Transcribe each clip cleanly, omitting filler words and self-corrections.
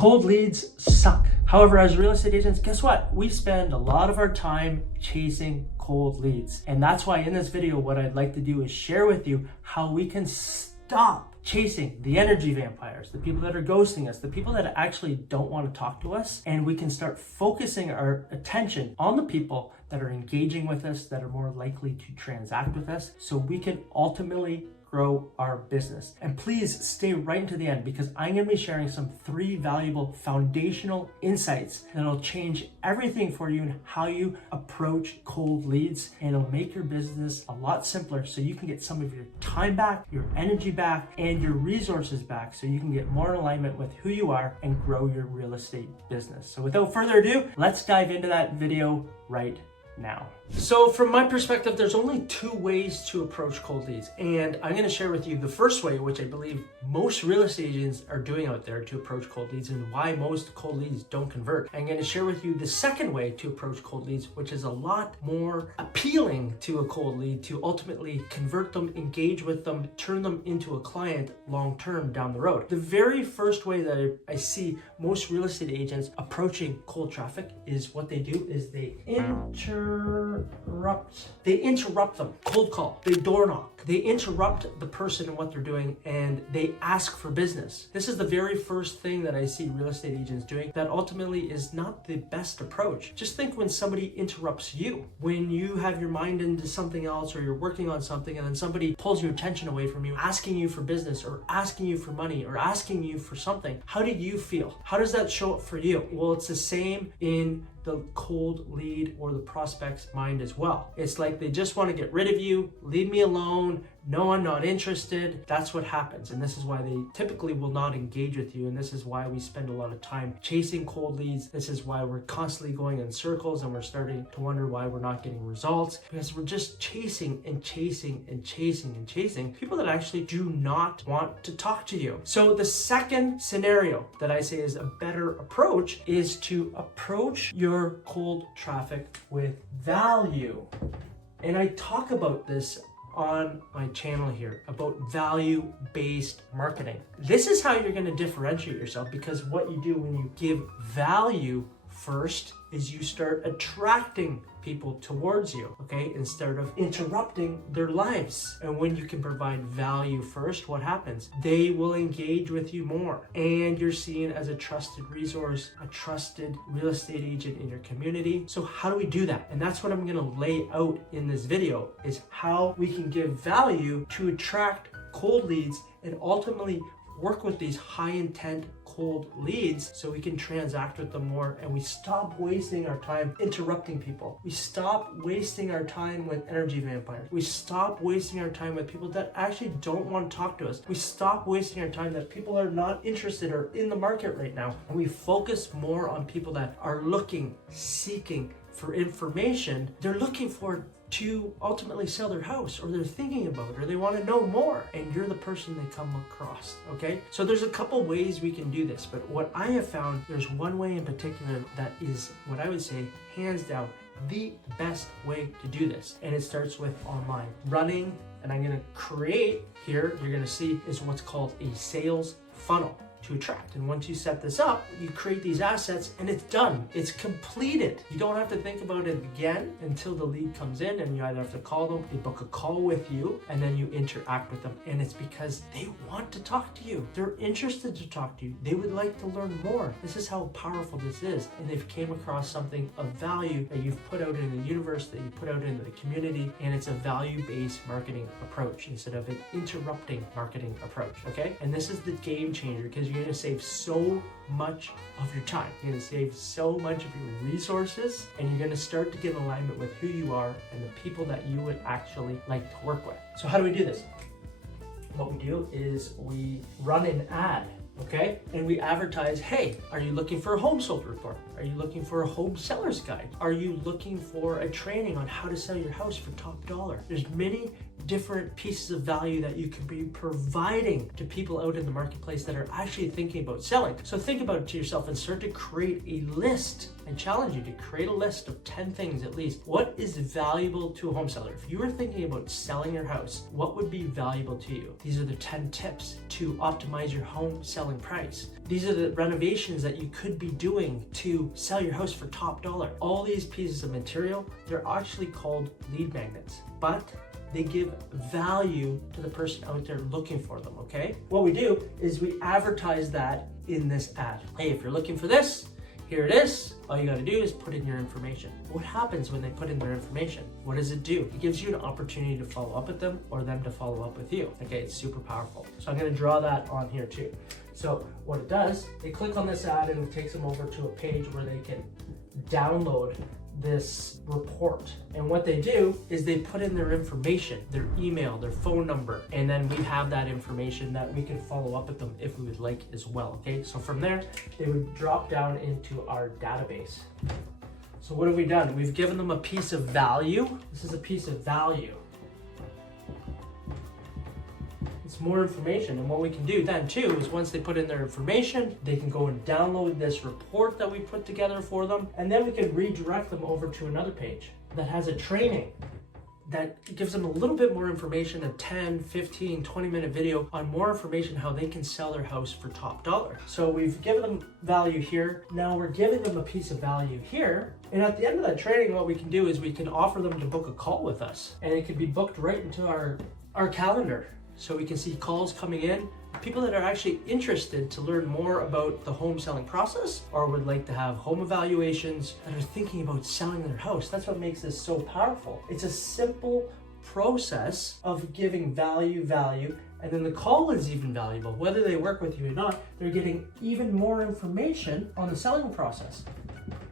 Cold leads suck. However, as real estate agents, guess what? We spend a lot of our time chasing cold leads. And that's why in this video, what I'd like to do is share with you how we can stop chasing the energy vampires, the people that are ghosting us, the people that actually don't want to talk to us. And we can start focusing our attention on the people that are engaging with us, that are more likely to transact with us, so we can ultimately grow our business. And please stay right into the end, because I'm going to be sharing some 3 valuable foundational insights that'll change everything for you and how you approach cold leads, and it'll make your business a lot simpler so you can get some of your time back, your energy back, and your resources back, so you can get more in alignment with who you are and grow your real estate business. So without further ado, let's dive into that video right now. So from my perspective, there's only 2 ways to approach cold leads, and I'm going to share with you the first way, which I believe most real estate agents are doing out there to approach cold leads, and why most cold leads don't convert. I'm going to share with you the second way to approach cold leads, which is a lot more appealing to a cold lead to ultimately convert them, engage with them, turn them into a client long term down the road. The very first way that I see most real estate agents approaching cold traffic is what they do is they interrupt them. Cold call, they door knock, they interrupt the person and what they're doing, and they ask for business. This is the very first thing that I see real estate agents doing that ultimately is not the best approach. Just think when somebody interrupts you, when you have your mind into something else, or you're working on something, and then somebody pulls your attention away from you, asking you for business or asking you for money or asking you for something. How do you feel? How does that show up for you? Well, it's the same in the cold lead or the prospect's mind as well. It's like they just want to get rid of you, leave me alone, no, I'm not interested. That's what happens. And this is why they typically will not engage with you. And this is why we spend a lot of time chasing cold leads. This is why we're constantly going in circles, and we're starting to wonder why we're not getting results, because we're just chasing and chasing and chasing and chasing people that actually do not want to talk to you. So the second scenario that I say is a better approach is to approach your cold traffic with value. And I talk about this on my channel here about value-based marketing. This is how you're going to differentiate yourself, because what you do when you give value first is you start attracting people towards you, okay, instead of interrupting their lives. And when you can provide value first, what happens? They will engage with you more, and you're seen as a trusted resource, a trusted real estate agent in your community. So how do we do that? And that's what I'm going to lay out in this video, is how we can give value to attract cold leads and ultimately work with these high intent cold leads so we can transact with them more, and we stop wasting our time interrupting people. We stop wasting our time with energy vampires. We stop wasting our time with people that actually don't want to talk to us. We stop wasting our time that people are not interested or in the market right now. And we focus more on people that are looking, seeking for information. They're looking for to ultimately sell their house, or they're thinking about it, or they want to know more, and you're the person they come across, okay? So there's a couple ways we can do this, but what I have found, there's one way in particular that is what I would say hands down the best way to do this, and it starts with online running. And I'm going to create here, you're going to see, is what's called a sales funnel to attract. And once you set this up, you create these assets, and it's done. It's completed. You don't have to think about it again until the lead comes in, and you either have to call them, they book a call with you, and then you interact with them. And it's because they want to talk to you. They're interested to talk to you. They would like to learn more. This is how powerful this is. And they've came across something of value that you've put out in the universe, that you put out into the community, and it's a value-based marketing approach instead of an interrupting marketing approach, okay? And this is the game changer, because you're going to save so much of your time. You're going to save so much of your resources, and you're going to start to get in alignment with who you are and the people that you would actually like to work with. So how do we do this? What we do is we run an ad, okay? And we advertise, hey, are you looking for a home sold report? Are you looking for a home seller's guide? Are you looking for a training on how to sell your house for top dollar? There's many different pieces of value that you could be providing to people out in the marketplace that are actually thinking about selling. So think about it to yourself and start to create a list. I challenge you to create a list of 10 things at least. What is valuable to a home seller? If you were thinking about selling your house, what would be valuable to you? These are the 10 tips to optimize your home selling price. These are the renovations that you could be doing to sell your house for top dollar. All these pieces of material, they're actually called lead magnets, but they give value to the person out there looking for them, okay? What we do is we advertise that in this ad. Hey, if you're looking for this, here it is. All you gotta do is put in your information. What happens when they put in their information? What does it do? It gives you an opportunity to follow up with them or them to follow up with you. Okay, it's super powerful. So I'm gonna draw that on here too. So what it does, they click on this ad and it takes them over to a page where they can download this report. And what they do is they put in their information, their email, their phone number, and then we have that information that we can follow up with them if we would like as well, okay? So from there, they would drop down into our database. So what have we done? We've given them a piece of value. This is a piece of value. It's more information, and what we can do then too is once they put in their information, they can go and download this report that we put together for them, and then we can redirect them over to another page that has a training that gives them a little bit more information, a 10, 15, 20-minute video on more information how they can sell their house for top dollar. So we've given them value here. Now we're giving them a piece of value here. And at the end of that training, what we can do is we can offer them to book a call with us, and it could be booked right into our calendar. So we can see calls coming in, people that are actually interested to learn more about the home selling process or would like to have home evaluations that are thinking about selling their house. That's what makes this so powerful. It's a simple process of giving value, and then the call is even valuable. Whether they work with you or not, they're getting even more information on the selling process.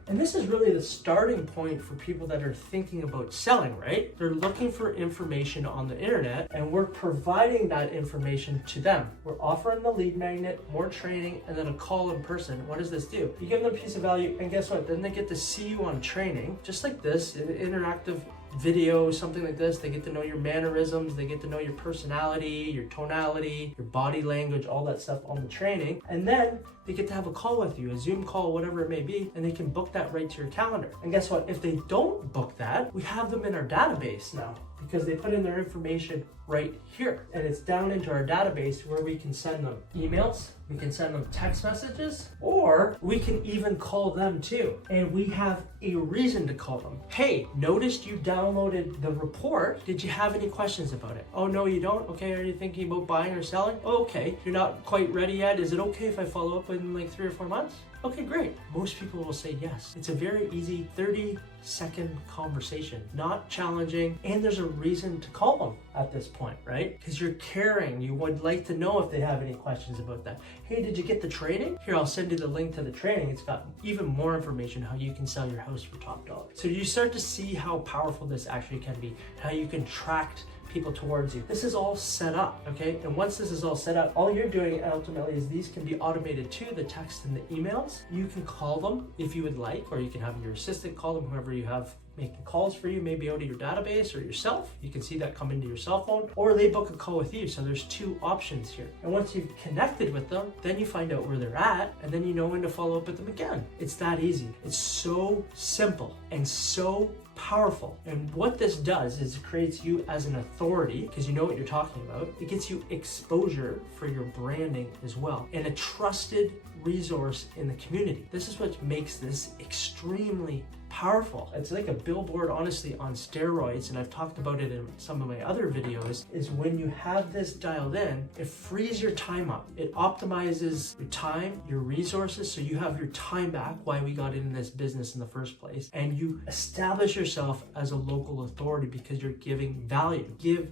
And this is really the starting point for people that are thinking about selling, right? They're looking for information on the internet, and we're providing that information to them. We're offering the lead magnet, more training, and then a call in person. What does this do? You give them a piece of value, and guess what? Then they get to see you on training, just like this, an interactive video, something like this. They get to know your mannerisms, they get to know your personality, your tonality, your body language, all that stuff on the training. And then they get to have a call with you, a Zoom call, whatever it may be, and they can book that right to your calendar. And guess what? If they don't book that, we have them in our database now because they put in their information right here. And it's down into our database where we can send them emails, we can send them text messages, or we can even call them too. And we have a reason to call them. Hey, noticed you downloaded the report. Did you have any questions about it? Oh, no, you don't? Okay, are you thinking about buying or selling? Oh, okay, you're not quite ready yet. Is it okay if I follow up in like 3 or 4 months? Okay, great. Most people will say yes. It's a very easy 30-second conversation, not challenging, and there's a reason to call them at this point, right? Because you're caring. You would like to know if they have any questions about that. Hey, did you get the training? Here, I'll send you the link to the training. It's got even more information how you can sell your house for top dollar. So you start to see how powerful this actually can be, how you can attract people towards you. This is all set up, okay? And once this is all set up, all you're doing ultimately is these can be automated too, the text and the emails. You can call them if you would like, or you can have your assistant call them, whoever you have making calls for you, maybe out of your database or yourself. You can see that come into your cell phone, or they book a call with you. So there's 2 options here. And once you've connected with them, then you find out where they're at, and then you know when to follow up with them again. It's that easy. It's so simple and so powerful. And what this does is it creates you as an authority because you know what you're talking about. It gets you exposure for your branding as well, and a trusted resource in the community. This is what makes this extremely powerful. It's like a billboard, honestly, on steroids, and I've talked about it in some of my other videos, is when you have this dialed in, it frees your time up. It optimizes your time, your resources, so you have your time back, why we got into this business in the first place, and you establish yourself as a local authority because you're giving value. Give.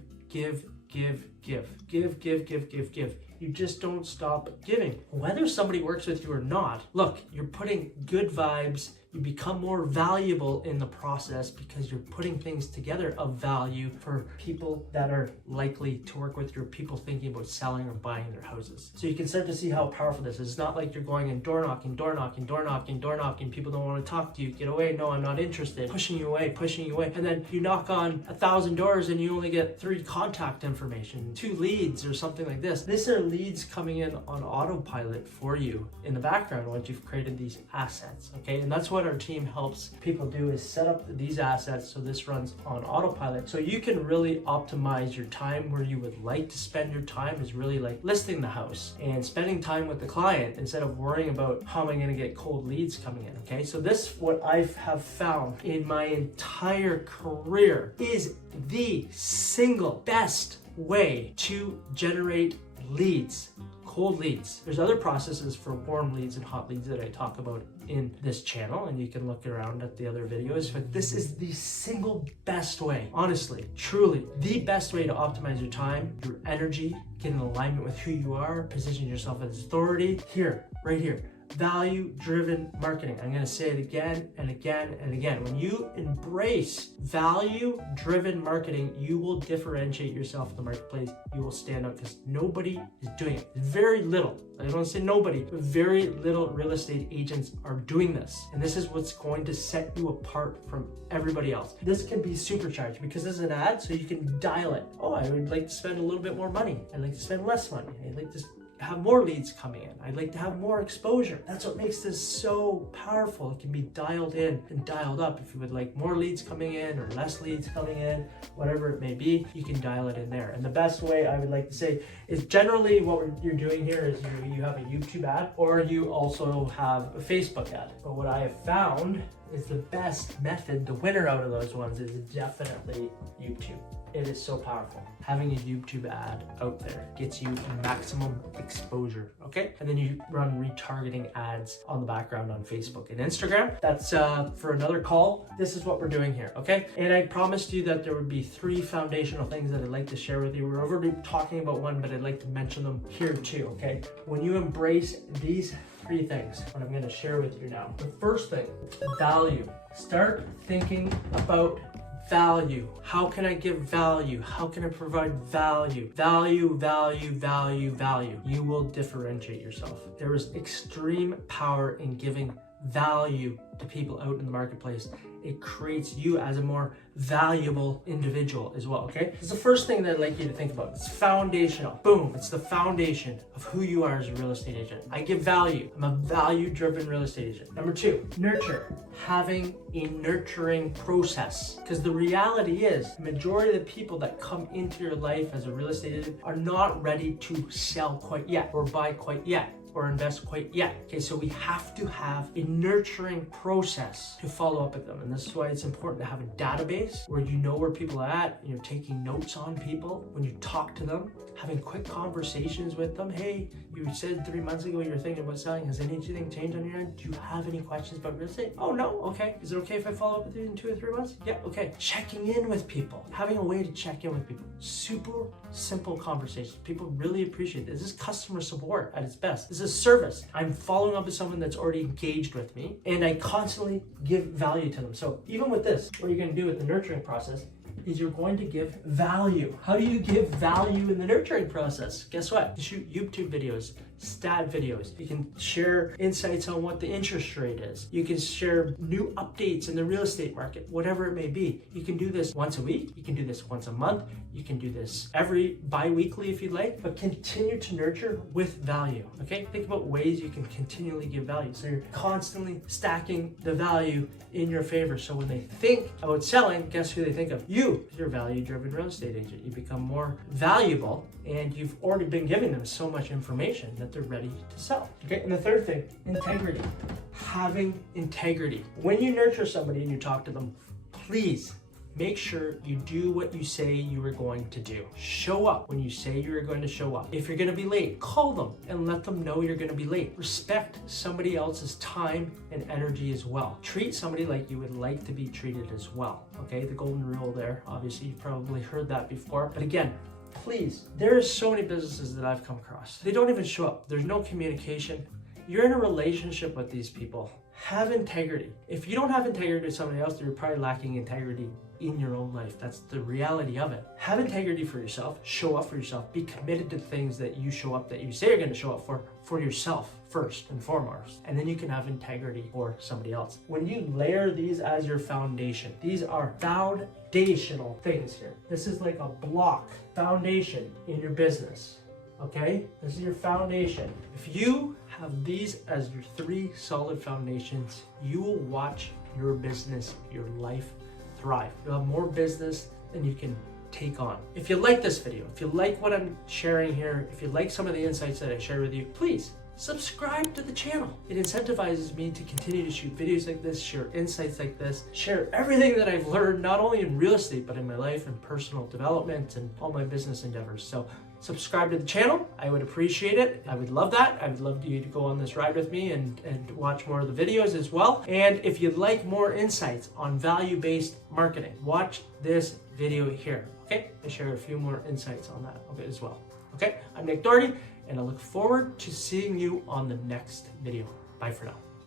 You just don't stop giving. Whether somebody works with you or not, look, you're putting good vibes, You become more valuable in the process because you're putting things together of value for people that are likely to work with you, or people thinking about selling or buying their houses. So you can start to see how powerful this is. It's not like you're going and door knocking, people don't want to talk to you, get away, no, I'm not interested, pushing you away, and then you knock on 1,000 doors and you only get 3 contact information, 2 leads or something like this. These are leads coming in on autopilot for you in the background once you've created these assets, okay? And that's what our team helps people do, is set up these assets so this runs on autopilot. So you can really optimize your time. Where you would like to spend your time is really like listing the house and spending time with the client instead of worrying about how am I going to get cold leads coming in, okay? So this, what I have found in my entire career, is the single best way to generate leads, cold leads. There's other processes for warm leads and hot leads that I talk about in this channel, and you can look around at the other videos, but this is the single best way, honestly, truly, the best way to optimize your time, your energy, get in alignment with who you are, position yourself as authority. Here, right here. Value-driven marketing. I'm going to say it again and again and again. When you embrace value-driven marketing, you will differentiate yourself in the marketplace. You will stand out because nobody is doing it. Very little. I don't want to say nobody, but very little real estate agents are doing this. And this is what's going to set you apart from everybody else. This can be supercharged because this is an ad, so you can dial it. Oh, I would like to spend a little bit more money. I'd like to spend less money. I'd like to have more leads coming in. I'd like to have more exposure. That's what makes this so powerful. It can be dialed in and dialed up. If you would like more leads coming in or less leads coming in, whatever it may be, you can dial it in there. And the best way I would like to say is generally what you're doing here is you have a YouTube ad, or you also have a Facebook ad. But what I have found is the best method, the winner out of those ones, is definitely YouTube. It is so powerful. Having a YouTube ad out there gets you maximum exposure, okay? And then you run retargeting ads on the background on Facebook and Instagram. That's for another call. This is what we're doing here, okay? And I promised you that there would be 3 foundational things that I'd like to share with you. We're already talking about one, but I'd like to mention them here too, okay? When you embrace these 3 things, what I'm gonna share with you now. The first thing, value. Start thinking about value. How can I give value? How can I provide value? Value. You will differentiate yourself. There is extreme power in giving value to people out in the marketplace. It creates you as a more valuable individual as well, okay? It's the first thing that I'd like you to think about. It's foundational. Boom. It's the foundation of who you are as a real estate agent. I give value. I'm a value-driven real estate agent. Number 2, nurture. Having a nurturing process. Because the reality is, the majority of the people that come into your life as a real estate agent are not ready to sell quite yet or buy quite yet or invest quite yet. Okay, so we have to have a nurturing process to follow up with them. And this is why it's important to have a database where you know where people are at and you're taking notes on people when you talk to them, having quick conversations with them. Hey, you said 3 months ago you were thinking about selling. Has anything changed on your end? Do you have any questions about real estate? Oh no, okay. Is it okay if I follow up with you in 2 or 3 months? Yeah, okay. Checking in with people, having a way to check in with people. Super simple conversations. People really appreciate this. This is customer support at its best. This is service. I'm following up with someone that's already engaged with me, and I constantly give value to them. So even with this, what you're going to do with the nurturing process is you're going to give value. How do you give value in the nurturing process? Guess what? You shoot YouTube videos, stat videos. You can share insights on what the interest rate is. You can share new updates in the real estate market, whatever it may be. You can do this once a week. You can do this once a month. You can do this every bi-weekly if you'd like, but continue to nurture with value, okay? Think about ways you can continually give value. So you're constantly stacking the value in your favor. So when they think about selling, guess who they think of? You. You're a value-driven real estate agent. You become more valuable and you've already been giving them so much information that they're ready to sell. Okay, and the third thing, integrity. Having integrity. When you nurture somebody and you talk to them, please make sure you do what you say you are going to do. Show up when you say you're going to show up. If you're going to be late, call them and let them know you're going to be late. Respect somebody else's time and energy as well. Treat somebody like you would like to be treated as well. Okay, the golden rule there. Obviously, you've probably heard that before. But again, please, there are so many businesses that I've come across. They don't even show up. There's no communication. you're in a relationship with these people, have integrity. If you don't have integrity with somebody else, you're probably lacking integrity in your own life. That's the reality of it. Have integrity for yourself, show up for yourself, be committed to things that you show up, that you say you're going to show up for yourself first and foremost. And then you can have integrity for somebody else. When you layer these as your foundation, these are foundational things here. This is like a block foundation in your business. Okay, this is your foundation. If you have these as your 3 solid foundations, you will watch your business, your life thrive. You'll have more business than you can take on. If you like this video, if you like what I'm sharing here, if you like some of the insights that I share with you, please subscribe to the channel. It incentivizes me to continue to shoot videos like this, share insights like this, share everything that I've learned, not only in real estate, but in my life and personal development and all my business endeavors. So subscribe to the channel. I would appreciate it. I would love that. I would love you to go on this ride with me and watch more of the videos as well. And if you'd like more insights on value-based marketing, watch this video here. Okay, I share a few more insights on that as well. Okay, I'm Nick Doherty, and I look forward to seeing you on the next video. Bye for now.